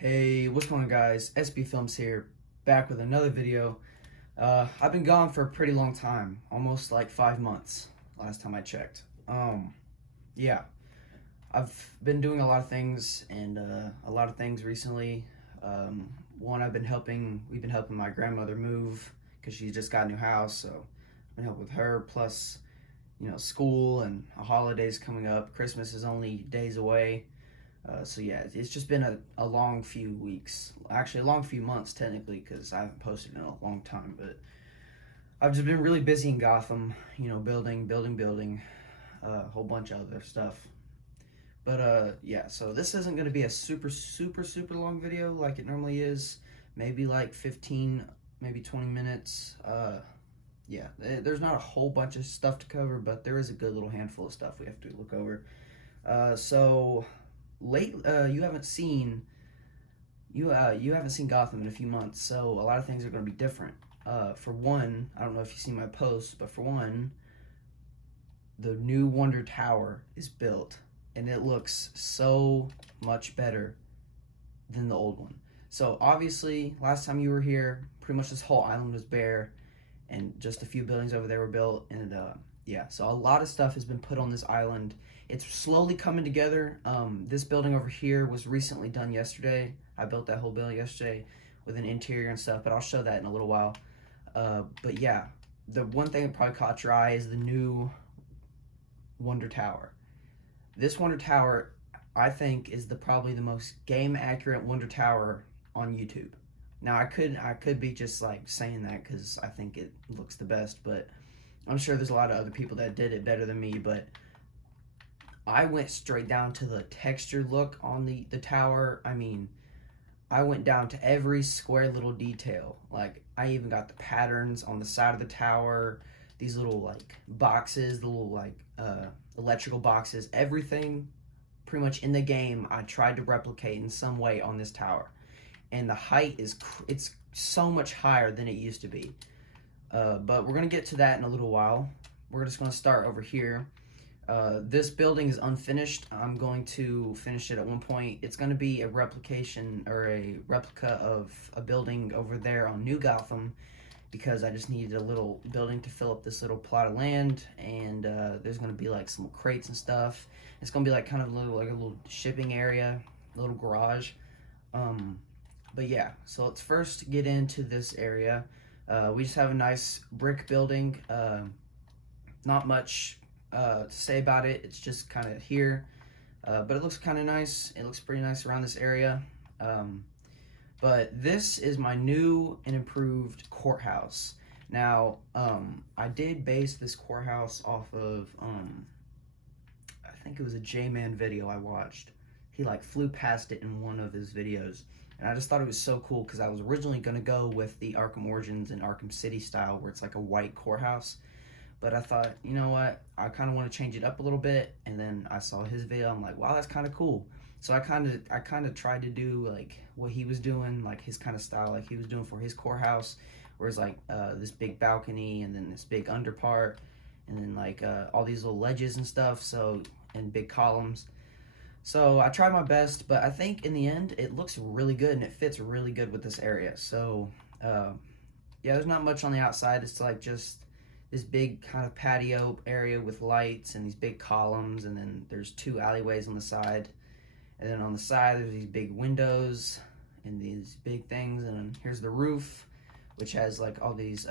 Hey, what's going on, guys? SB Films here, back with another video. I've been gone for a pretty long time, almost like 5 months, last time I checked. Yeah, I've been doing a lot of things and a lot of things recently. One, we've been helping my grandmother move because she just got a new house, so I've been helping with her, plus, school and holidays coming up. Christmas is only days away. So yeah, it's just been a long few weeks, actually a long few months technically, because I haven't posted in a long time. But I've just been really busy in Gotham, building, a whole bunch of other stuff. But yeah, so this isn't going to be a super long video like it normally is. Maybe like 15, maybe 20 minutes. Yeah, there's not a whole bunch of stuff to cover, but there is a good little handful of stuff we have to look over. So late you haven't seen Gotham in a few months, so a lot of things are going to be different. For one, I don't know if you've seen my posts, but for one, the new Wonder Tower is built, and it looks so much better than the old one. So obviously, last time you were here, pretty much this whole island was bare, and just a few buildings over there were built, and yeah, so a lot of stuff has been put on this island. It's slowly coming together. This building over here was recently done yesterday. I built that whole building yesterday with an interior and stuff, but I'll show that in a little while. But yeah, the one thing that probably caught your eye is the new Wonder Tower. This Wonder Tower, I think, is probably the most game accurate Wonder Tower on YouTube. Now I could be just like saying that because I think it looks the best, but I'm sure there's a lot of other people that did it better than me. But I went straight down to the texture look on the tower. I mean, I went down to every square little detail. Like, I even got the patterns on the side of the tower, these little like boxes, the little like electrical boxes, everything pretty much in the game I tried to replicate in some way on this tower. And the height it's so much higher than it used to be. But we're gonna get to that in a little while. We're just gonna start over here. This building is unfinished. I'm going to finish it at one point. It's going to be a replication or a replica of a building over there on New Gotham, because I just needed a little building to fill up this little plot of land, and there's going to be like some crates and stuff. It's going to be like kind of like a little shipping area, a little garage. But yeah, so let's first get into this area. We just have a nice brick building. Not much to say about it. It's just kind of here, but it looks kind of nice. It looks pretty nice around this area. But this is my new and improved courthouse. Now, I did base this courthouse off of, I think it was a J-Man video I watched. He like flew past it in one of his videos, and I just thought it was so cool because I was originally going to go with the Arkham Origins and Arkham City style, where it's like a white courthouse. But I thought, you know what, I kind of want to change it up a little bit, and then I saw his video. I'm like, wow, that's kind of cool. So I kind of tried to do like what he was doing, like his kind of style, like he was doing for his courthouse, where it's like this big balcony and then this big under part, and then like all these little ledges and stuff. So, and big columns. So I tried my best, but I think in the end it looks really good and it fits really good with this area. So yeah, there's not much on the outside. It's like just this big kind of patio area with lights and these big columns, and then there's two alleyways on the side, and then on the side there's these big windows and these big things, and then here's the roof, which has like all these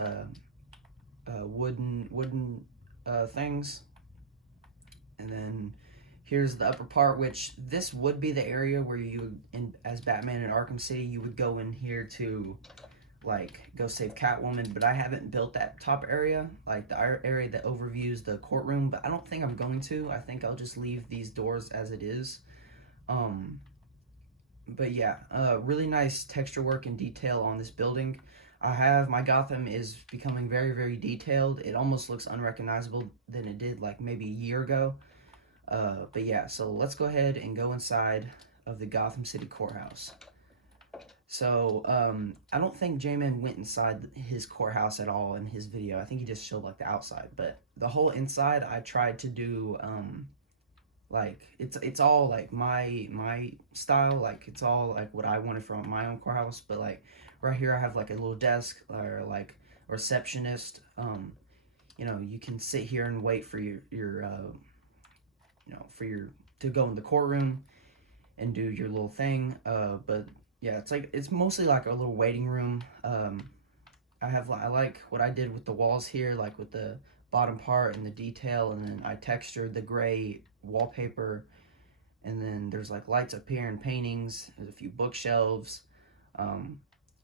wooden things, and then here's the upper part, which this would be the area where you, as Batman in Arkham City, you would go in here to like go save Catwoman. But I haven't built that top area, like the area that overviews the courtroom, but I don't think I'm going to. I think I'll just leave these doors as it is. But yeah, really nice texture work and detail on this building. My Gotham is becoming very detailed. It almost looks unrecognizable than it did like maybe a year ago. But yeah, so let's go ahead and go inside of the Gotham City Courthouse. So, I don't think J-Man went inside his courthouse at all in his video. I think he just showed like the outside, but the whole inside I tried to do Like it's all like my style. Like it's all like what I wanted from my own courthouse. But like right here, I have like a little desk or like a receptionist. You know, you can sit here and wait for your you know, for your to go in the courtroom and do your little thing. But yeah, it's like it's mostly like a little waiting room. I like what I did with the walls here, like with the bottom part and the detail, and then I textured the gray wallpaper, and then there's like lights up here and paintings. There's a few bookshelves. Um,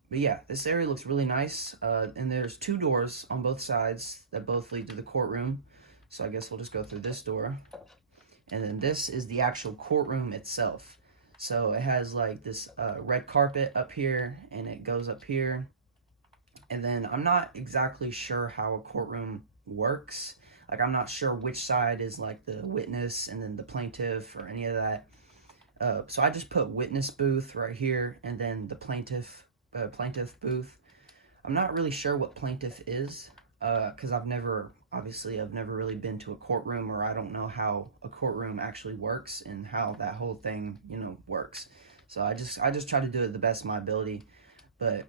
but yeah, this area looks really nice. And there's two doors on both sides that both lead to the courtroom. So I guess we'll just go through this door. And then this is the actual courtroom itself. So it has like this red carpet up here, and it goes up here. And then I'm not exactly sure how a courtroom works. Like I'm not sure which side is like the witness and then the plaintiff or any of that. So I just put witness booth right here, and then the plaintiff booth. I'm not really sure what plaintiff is, because I've never really been to a courtroom, or I don't know how a courtroom actually works and how that whole thing, you know, works. So I just try to do it the best of my ability. But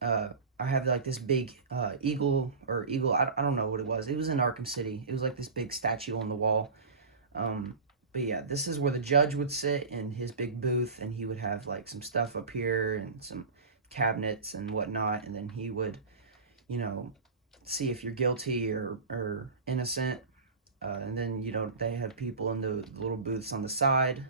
uh, I have like this big eagle. I don't know what it was. It was in Arkham City. It was like this big statue on the wall. Um, but yeah, this is where the judge would sit in his big booth, and he would have like some stuff up here and some cabinets and whatnot, and then he would, you know, see if you're guilty or innocent. And then, you know, they have people in the little booths on the side.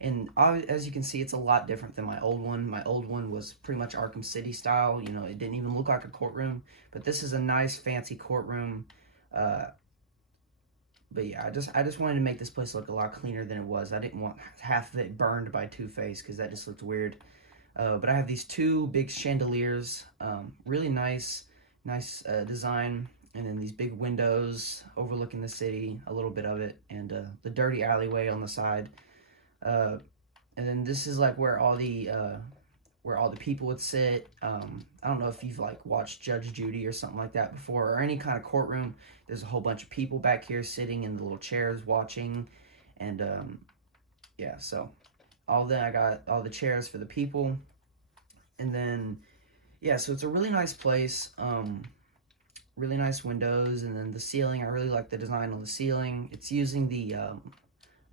And as you can see, it's a lot different than my old one. My old one was pretty much Arkham City style. You know, it didn't even look like a courtroom. But this is a nice, fancy courtroom. Uh, but yeah, I just wanted to make this place look a lot cleaner than it was. I didn't want half of it burned by Two-Face because that just looked weird. But I have these two big chandeliers, really nice design, and then these big windows overlooking the city, a little bit of it, and the dirty alleyway on the side. Uh, and then this is like where all the people would sit. I don't know if you've like watched Judge Judy or something like that before, or any kind of courtroom. There's a whole bunch of people back here sitting in the little chairs watching, and yeah, so I got all the chairs for the people, and then yeah, so it's a really nice place. Really nice windows, and then the ceiling. I really like the design on the ceiling. It's using the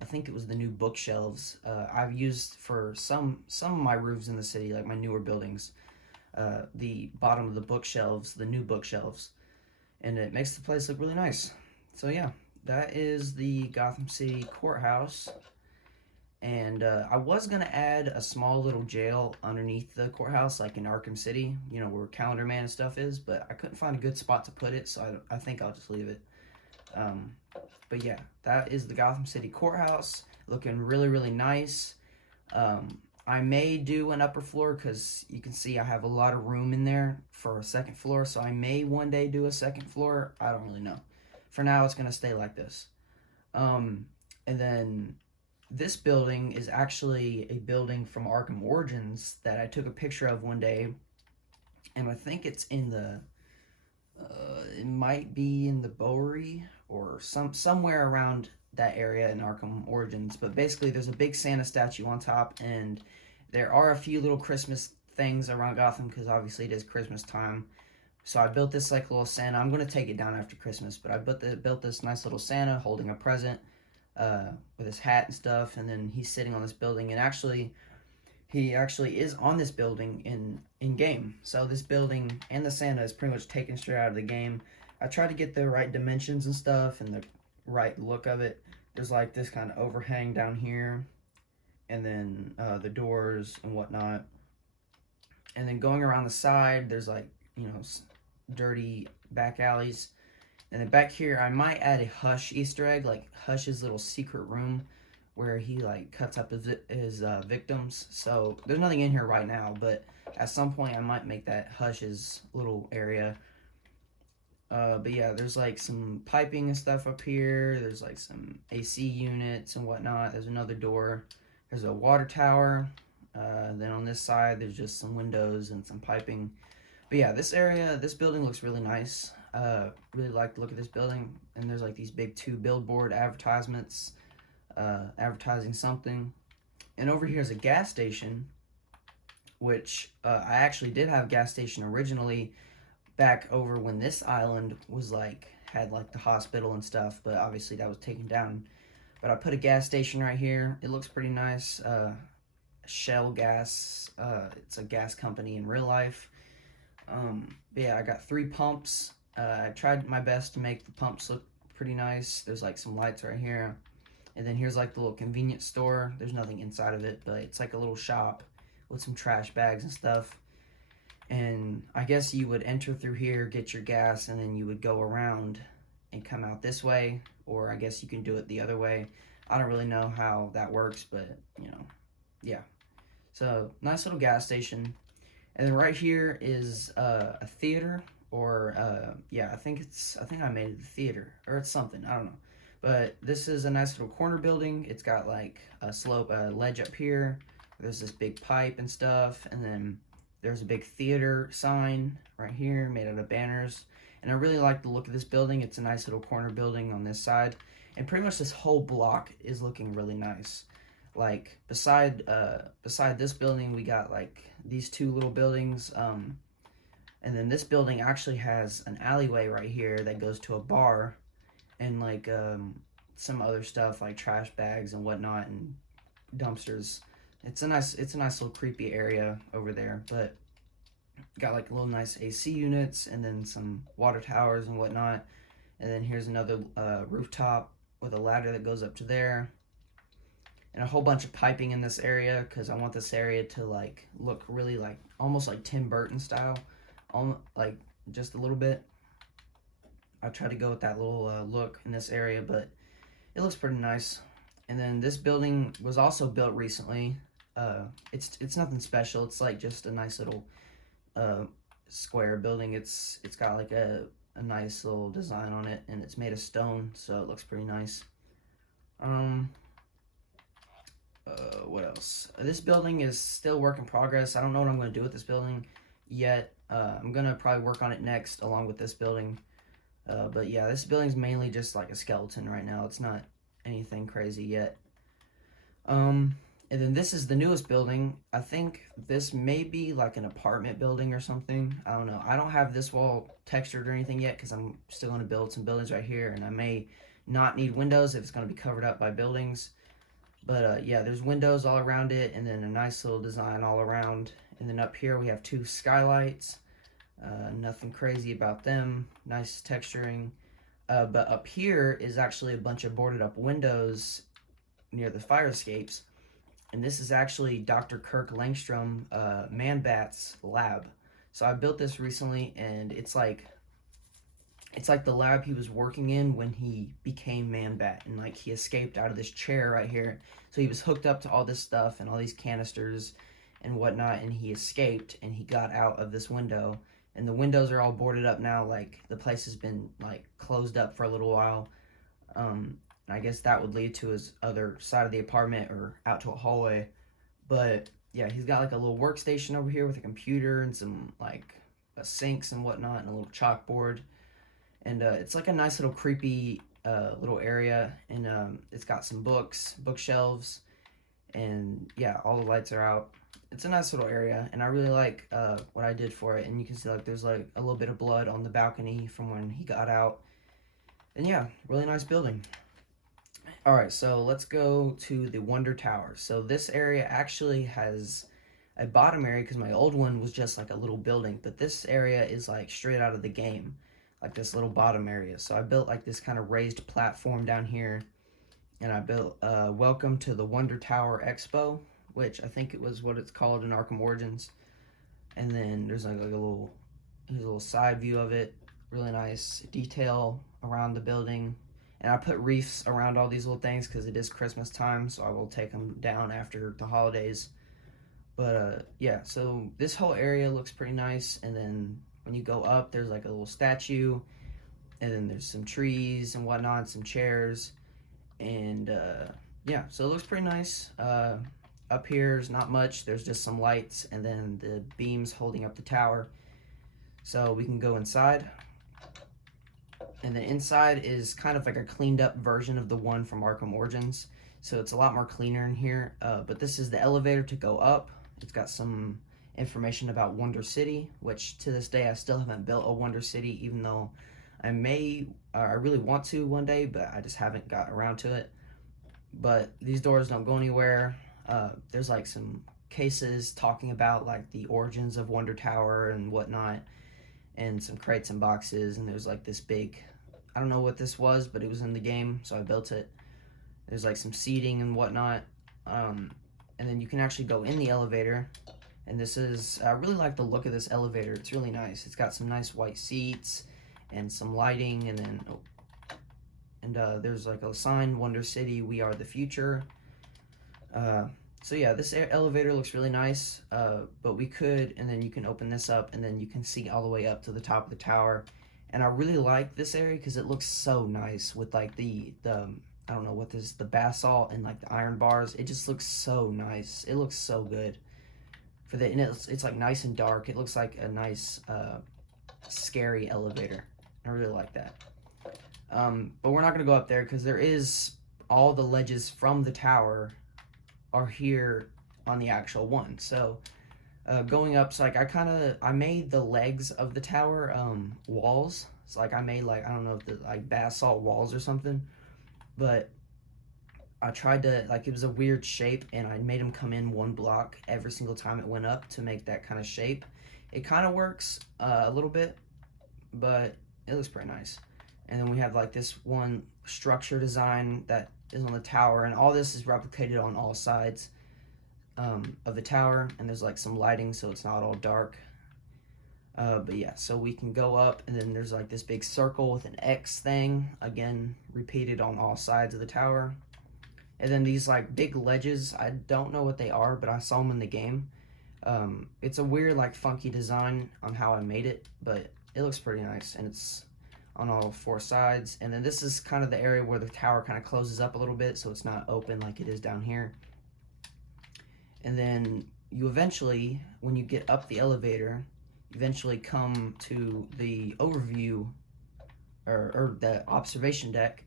I think it was the new bookshelves I've used for some of my roofs in the city, like my newer buildings. The bottom of the bookshelves, the new bookshelves, and it makes the place look really nice. So yeah, that is the Gotham City Courthouse. And I was gonna add a small little jail underneath the courthouse, like in Arkham City, you know, where Calendar Man and stuff is, but I couldn't find a good spot to put it, so I think I'll just leave it. Um, but yeah, that is the Gotham City Courthouse, looking really, really nice. I may do an upper floor because you can see I have a lot of room in there for a second floor, so I may one day do a second floor. I don't really know. For now, it's gonna stay like this. And then this building is actually a building from Arkham Origins that I took a picture of one day, and I think it's in the it might be in the Bowery or somewhere around that area in Arkham Origins. But basically, there's a big Santa statue on top, and there are a few little Christmas things around Gotham because obviously it is Christmas time. So I built this like little Santa. I'm gonna take it down after Christmas, but I built this nice little Santa holding a present, with his hat and stuff, and then he's sitting on this building. And actually, he actually is on this building in game. So this building and the Santa is pretty much taken straight out of the game. I tried to get the right dimensions and stuff and the right look of it. There's like this kind of overhang down here, and then the doors and whatnot. And then going around the side, there's like, you know, dirty back alleys. And then back here, I might add a Hush Easter egg, like Hush's little secret room where he like cuts up his victims. So there's nothing in here right now, but at some point I might make that Hush's little area. But yeah, there's like some piping and stuff up here. There's like some AC units and whatnot. There's another door. There's a water tower. Then on this side, there's just some windows and some piping. But yeah, this building looks really nice. Really like the look of this building. And there's like these big two billboard advertisements advertising something. And over here is a gas station, which I actually did have a gas station originally back over when this island was like had like the hospital and stuff, but obviously that was taken down. But I put a gas station right here. It looks pretty nice. Shell Gas. It's a gas company in real life. But yeah, I got 3 pumps. I tried my best to make the pumps look pretty nice. There's like some lights right here. And then here's like the little convenience store. There's nothing inside of it, but it's like a little shop with some trash bags and stuff. And I guess you would enter through here, get your gas, and then you would go around and come out this way. Or I guess you can do it the other way. I don't really know how that works, but yeah. So nice little gas station. And then right here is a theater, or I think I made it a theater, or it's something, I don't know. But this is a nice little corner building. It's got like a slope, ledge up here. There's this big pipe and stuff, and then there's a big theater sign right here made out of banners. And I really like the look of this building. It's a nice little corner building on this side, and pretty much this whole block is looking really nice. Like beside this building, we got like these 2 little buildings, and then this building actually has an alleyway right here that goes to a bar, and like some other stuff like trash bags and whatnot and dumpsters. It's a nice little creepy area over there, but got like little nice AC units and then some water towers and whatnot. And then here's another rooftop with a ladder that goes up to there, and a whole bunch of piping in this area because I want this area to like look really like almost like Tim Burton style, like just a little bit. I try to go with that little look in this area, but it looks pretty nice. And then this building was also built recently. It's nothing special. It's like just a nice little square building. It's got like a nice little design on it, and it's made of stone, so it looks pretty nice. What else? This building is still work in progress. I don't know what I'm going to do with this building yet. I'm going to probably work on it next along with this building. But yeah, this building's mainly just like a skeleton right now. It's not anything crazy yet. And then this is the newest building. I think this may be like an apartment building or something. I don't know. I don't have this wall textured or anything yet because I'm still going to build some buildings right here, and I may not need windows if it's going to be covered up by buildings. But yeah, there's windows all around it, and then a nice little design all around. And then up here we have 2 skylights. Nothing crazy about them. Nice texturing. But up here is actually a bunch of boarded up windows near the fire escapes. And this is actually Dr. Kirk Langstrom, Man-Bat's lab. So I built this recently, and it's like the lab he was working in when he became Man-Bat, and like he escaped out of this chair right here. So he was hooked up to all this stuff and all these canisters and whatnot, and he escaped and he got out of this window. And the windows are all boarded up now. Like the place has been like closed up for a little while. And I guess that would lead to his other side of the apartment or out to a hallway. But yeah, he's got like a little workstation over here with a computer and some like sinks and whatnot and a little chalkboard. And it's like a nice little creepy little area. And it's got some bookshelves. And yeah, all the lights are out. It's a nice little area, and I really like what I did for it. And you can see like there's like a little bit of blood on the balcony from when he got out. And yeah, really nice building. All right, so let's go to the Wonder Tower. So this area actually has a bottom area because my old one was just like a little building, but this area is like straight out of the game, like this little bottom area. So I built like this kind of raised platform down here, and I built Welcome to the Wonder Tower Expo, which I think it was what it's called in Arkham Origins. And then there's like a little side view of it. Really nice detail around the building. And I put wreaths around all these little things because it is Christmas time, so I will take them down after the holidays. But yeah, so this whole area looks pretty nice. And then when you go up, there's like a little statue. And then there's some trees and whatnot, some chairs. And yeah, so it looks pretty nice. Up here is not much. There's just some lights and then the beams holding up the tower. So we can go inside. And then inside is kind of like a cleaned up version of the one from Arkham Origins. so it's a lot more cleaner in here. But this is the elevator to go up. It's got some information about Wonder City, which to this day I still haven't built a Wonder City, even though I really want to one day, but I just haven't got around to it. But these doors don't go anywhere. There's like some cases talking about like the origins of Wonder Tower and whatnot, and some crates and boxes, and there's like this big, I don't know what this was, but it was in the game, so I built it. There's like some seating and whatnot, and then you can actually go in the elevator, and this is, I really like the look of this elevator. It's really nice. It's got some nice white seats and some lighting, and then there's like a sign, Wonder City, we are the future. So yeah, this elevator looks really nice, but we could, and then you can open this up, and then you can see all the way up to the top of the tower. And I really like this area because it looks so nice with like the I don't know what this, the basalt and like the iron bars. It just looks so nice. It looks so good for the, and it's like nice and dark. It looks like a nice scary elevator. I really like that. But we're not gonna go up there because there is all the ledges from the tower are here on the actual one. So going up, so like I made the legs of the tower walls. So like I made like, I don't know if the like basalt walls or something, but I tried to, like, it was a weird shape, and I made them come in one block every single time it went up to make that kind of shape. It kind of works a little bit, but it looks pretty nice. And then we have like this one structure design that is on the tower, and all this is replicated on all sides of the tower, and there's like some lighting so it's not all dark. But yeah, so we can go up, and then there's like this big circle with an X thing, again repeated on all sides of the tower. And then these like big ledges, I don't know what they are, but I saw them in the game. It's a weird like funky design on how I made it, but it looks pretty nice, and it's on all four sides. And then this is kind of the area where the tower kind of closes up a little bit, so it's not open like it is down here. And then you eventually, when you get up the elevator, eventually come to the overview or the observation deck,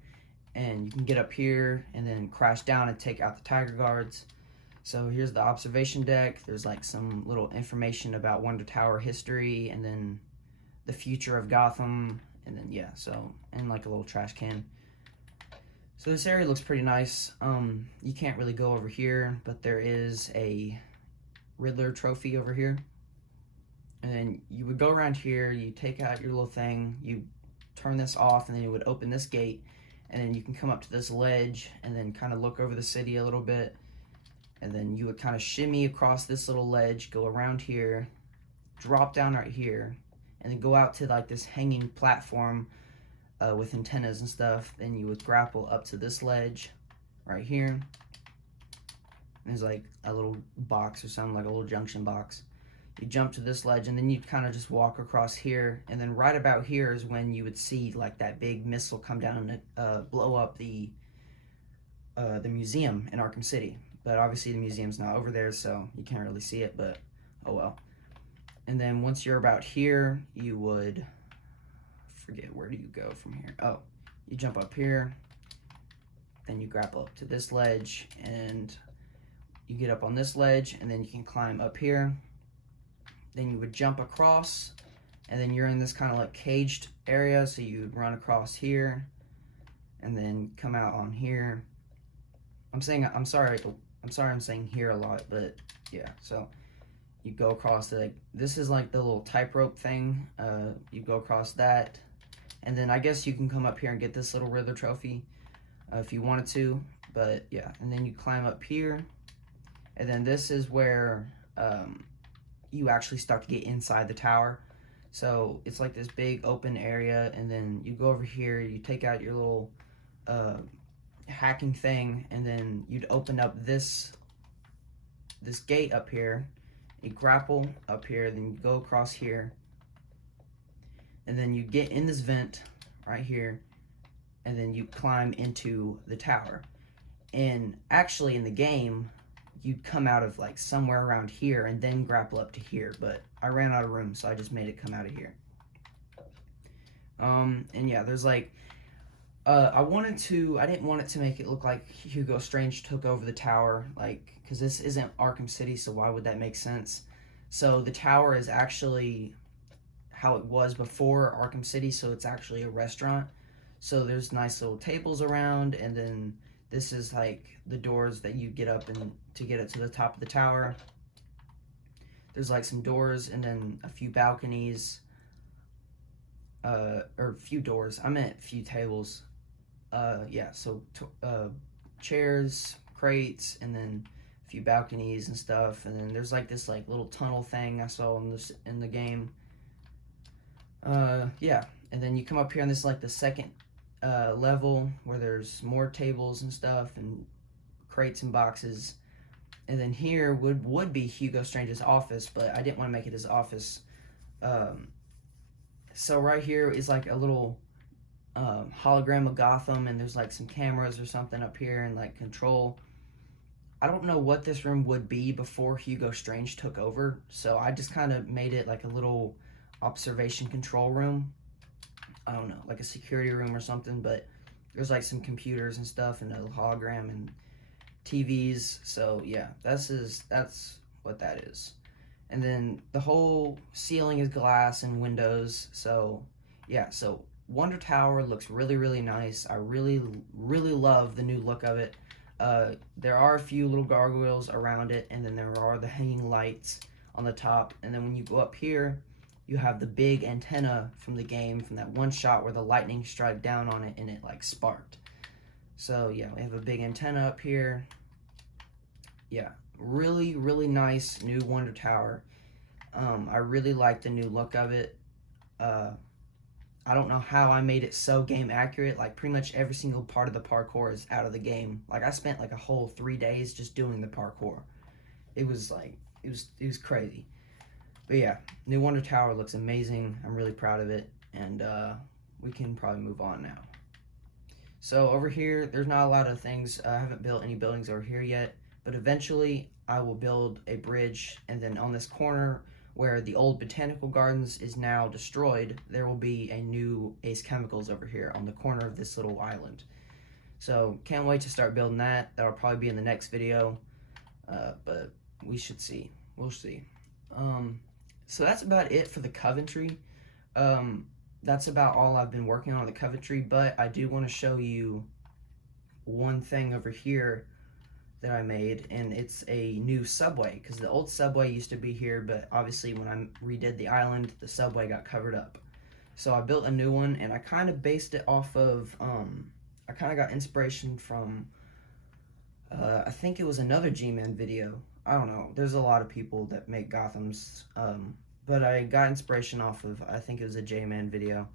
and you can get up here and then crash down and take out the tiger guards. So here's the observation deck. There's like some little information about Wonder Tower history, and then the future of Gotham, and then yeah, so, and like a little trash can. So this area looks pretty nice. You can't really go over here, but there is a Riddler trophy over here. And then you would go around here, you take out your little thing, you turn this off, and then you would open this gate, and then you can come up to this ledge and then kind of look over the city a little bit. And then you would kind of shimmy across this little ledge, go around here, drop down right here, and then go out to like this hanging platform with antennas and stuff. Then you would grapple up to this ledge right here. There's like a little box or something, like a little junction box. You jump to this ledge, and then you kind of just walk across here, and then right about here is when you would see like that big missile come down and blow up the museum in Arkham City. But obviously the museum's not over there, so you can't really see it, but oh well. And then once you're about here, you would, forget, where do you go from here? Oh, you jump up here, then you grapple up to this ledge, and you get up on this ledge, and then you can climb up here. Then you would jump across, and then you're in this kind of like caged area, so you would run across here, and then come out on here. I'm sorry I'm saying here a lot, but yeah, so you go across the, this is like the little tightrope thing. You go across that, and then I guess you can come up here and get this little Riddler trophy if you wanted to, but yeah, and then you climb up here, and then this is where you actually start to get inside the tower. So it's like this big open area, and then you go over here, you take out your little hacking thing, and then you'd open up this gate up here, you grapple up here, then you go across here, and then you get in this vent right here, and then you climb into the tower. And actually in the game, you'd come out of like somewhere around here and then grapple up to here, but I ran out of room, so I just made it come out of here. And yeah, there's like, I didn't want it to make it look like Hugo Strange took over the tower, like, because this isn't Arkham City, so why would that make sense? So the tower is actually how it was before Arkham City, so it's actually a restaurant. So there's nice little tables around, and then this is like the doors that you get up and to get it to the top of the tower. There's like some doors and then a few balconies, or few doors. I meant few tables. Yeah, so chairs, crates, and then a few balconies and stuff. And then there's like this like little tunnel thing I saw in the game. Yeah, and then you come up here on this like the second level where there's more tables and stuff and crates and boxes. And then here would be Hugo Strange's office, but I didn't want to make it his office. Um, so right here is like a little hologram of Gotham, and there's like some cameras or something up here and like control. I don't know what this room would be before Hugo Strange took over, so I just kind of made it like a little observation control room. I don't know, like a security room or something, but there's like some computers and stuff and a hologram and TVs. So yeah, that's what that is. And then the whole ceiling is glass and windows. So yeah, so Wonder Tower looks really, really nice. I really, really love the new look of it. There are a few little gargoyles around it, and then there are the hanging lights on the top. And then when you go up here, you have the big antenna from the game, from that one shot where the lightning struck down on it and it like sparked. So yeah, we have a big antenna up here. Yeah, really, really nice new Wonder Tower. I really like the new look of it. I don't know how I made it so game accurate. Like pretty much every single part of the parkour is out of the game. Like I spent like a whole 3 days just doing the parkour. It was like it was crazy. But yeah, new Wonder Tower looks amazing. I'm really proud of it, and we can probably move on now. So over here, there's not a lot of things. I haven't built any buildings over here yet, but eventually I will build a bridge, and then on this corner where the old botanical gardens is now destroyed, there will be a new Ace Chemicals over here on the corner of this little island. So can't wait to start building that. That'll probably be in the next video, but we should see. We'll see. So that's about it for the Coventry. That's about all I've been working on the Coventry, but I do want to show you one thing over here that I made, and it's a new subway, because the old subway used to be here, but obviously when I redid the island, the subway got covered up. So I built a new one, and I kind of based it off of, I kind of got inspiration from, I think it was another G-Man video. I don't know. There's a lot of people that make Gothams, but I got inspiration off of, I think it was a J-Man video.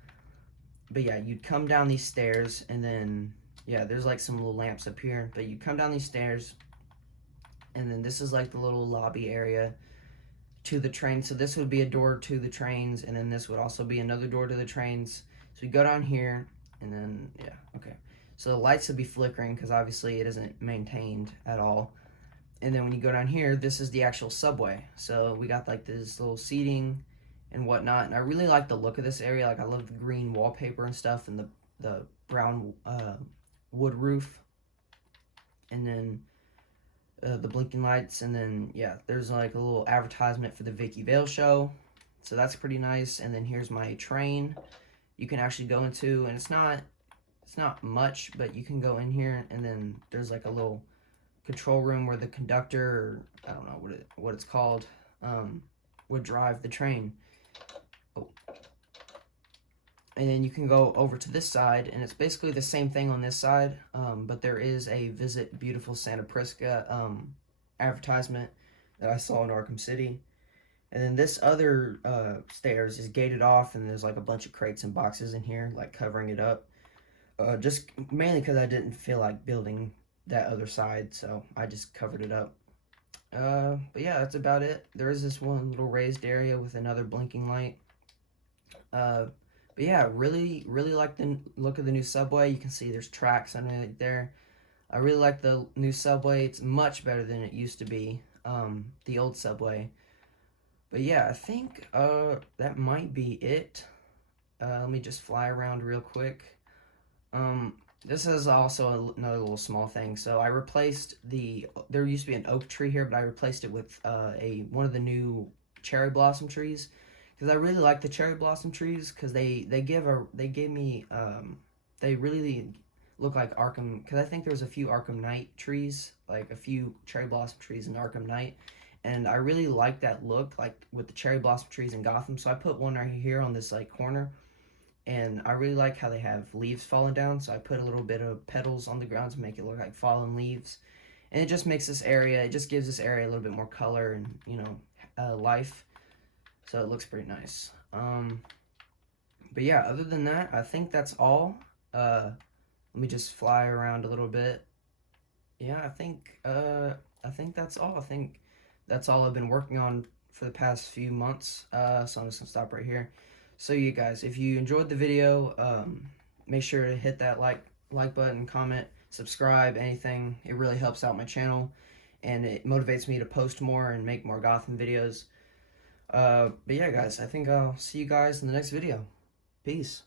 But yeah, you'd come down these stairs, and then, yeah, there's like some little lamps up here, but you come down these stairs, and then this is like the little lobby area to the train. So this would be a door to the trains, and then this would also be another door to the trains. So you go down here, and then, yeah, okay. So the lights would be flickering, because obviously it isn't maintained at all. And then when you go down here, this is the actual subway. So we got like this little seating and whatnot. And I really like the look of this area. Like I love the green wallpaper and stuff, and the brown wood roof. And then the blinking lights. And then, yeah, there's like a little advertisement for the Vicky Vale show. So that's pretty nice. And then here's my train you can actually go into. And it's not much, but you can go in here. And then there's like a little control room where the conductor, or I don't know what it's called, would drive the train. Oh. And then you can go over to this side, and it's basically the same thing on this side, but there is a Visit Beautiful Santa Prisca advertisement that I saw in Arkham City. And then this other stairs is gated off, and there's like a bunch of crates and boxes in here, like covering it up. Just mainly because I didn't feel like building that other side, so I just covered it up. But yeah, that's about it. There is this one little raised area with another blinking light. But yeah, really, really like the look of the new subway. You can see there's tracks underneath there. I really like the new subway. It's much better than it used to be, the old subway. But yeah, I think that might be it. Let me just fly around real quick. This is also another little small thing. So I replaced there used to be an oak tree here, but I replaced it with one of the new cherry blossom trees, because I really like the cherry blossom trees, because they really look like Arkham, because I think there's a few Arkham Knight trees, like a few cherry blossom trees in Arkham Knight, and I really like that look, like with the cherry blossom trees in Gotham. So I put one right here on this like corner, and I really like how they have leaves falling down, so I put a little bit of petals on the ground to make it look like fallen leaves, and it just makes it just gives this area a little bit more color and, life, so it looks pretty nice. But yeah, other than that, I think that's all. Let me just fly around a little bit. Yeah, I think that's all. I think that's all I've been working on for the past few months. So I'm just gonna stop right here. So you guys, if you enjoyed the video, make sure to hit that like button, comment, subscribe, anything. It really helps out my channel, and it motivates me to post more and make more Gotham videos. But yeah, guys, I think I'll see you guys in the next video. Peace.